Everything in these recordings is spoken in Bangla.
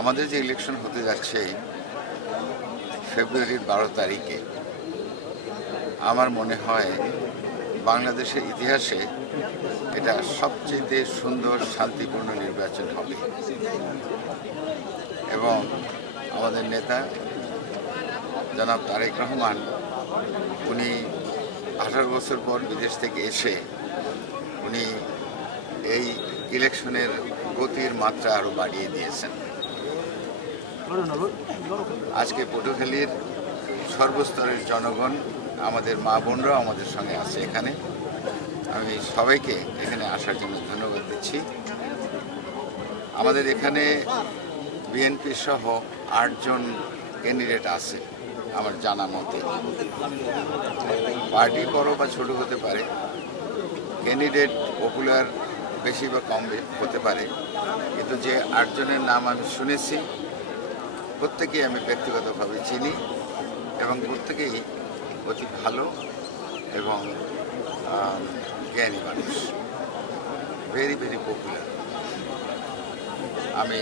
আমাদের যে ইলেকশন হতে যাচ্ছে ফেব্রুয়ারির 12 তারিখে, আমার মনে হয় বাংলাদেশের ইতিহাসে এটা সবচেয়ে সুন্দর শান্তিপূর্ণ নির্বাচন হবে এবং আমাদের নেতা জনাব তারেক রহমান উনি 18 বছর পর বিদেশ থেকে এসে উনি এই ইলেকশনের গতির মাত্রা আরও বাড়িয়ে দিয়েছেন। আজকে পটুয়াখালীর সর্বস্তরের জনগণ, আমাদের মা বোনরাও আমাদের সঙ্গে আছে এখানে। আমি সবাইকে এখানে আসার জন্য ধন্যবাদ দিচ্ছি। আমাদের এখানে বিএনপি সহ 8 জন ক্যান্ডিডেট আছে আমার জানা মতে। পার্টি বড় বা ছোট হতে পারে, ক্যান্ডিডেট পপুলার বেশি বা কম হতে পারে, কিন্তু যে 8 জনের নাম আমি শুনেছি প্রত্যেকেই আমি ব্যক্তিগতভাবে চিনি এবং প্রত্যেকেই অতি ভালো এবং জ্ঞানী মানুষ, ভেরি ভেরি পপুলার। আমি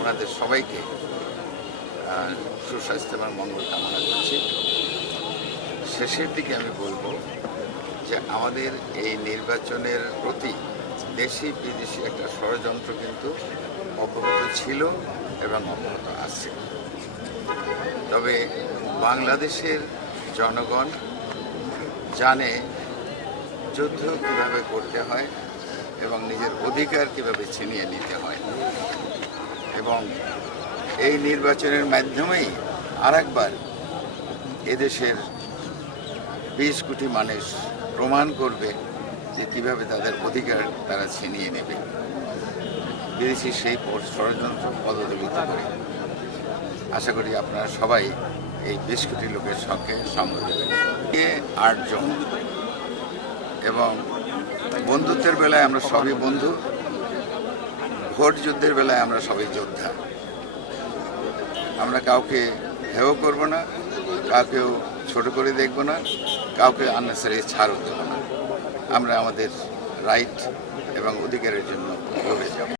ওনাদের সবাইকে সুস্বাস্থ্য এবং মঙ্গল কামনা করছি। শেষের দিকে আমি বলবো যে আমাদের এই নির্বাচনের প্রতি দেশি বিদেশি একটা ষড়যন্ত্র কিন্তু অব্যাহত ছিল এবং অব্যাহত আছে। তবে বাংলাদেশের জনগণ জানে যুদ্ধ কীভাবে করতে হয় এবং নিজের অধিকার কীভাবে ছিনিয়ে নিতে হয়, এবং এই নির্বাচনের মাধ্যমেই আরেকবার এদেশের 20 কোটি মানুষ প্রমাণ করবে যে কীভাবে তাদের অধিকার তারা ছিনিয়ে নেবে। বিদেশি সেই ষড়যন্ত্র পদদলিত করে। আশা করি আপনারা সবাই এই 20 কোটি লোকের সঙ্গে সঙ্গ দেবেন। 8 জন, এবং বন্ধুত্বের বেলায় আমরা সবই বন্ধু, ভোট যুদ্ধের বেলায় আমরা সবাই যোদ্ধা। আমরা কাউকে হেয় করব না, কাউকেও ছোট করে দেখব না, কাউকে আননেসারি ছাড়ও দেব না। আমরা আমাদের রাইট এবং অধিকারের জন্য লড়ে যাব।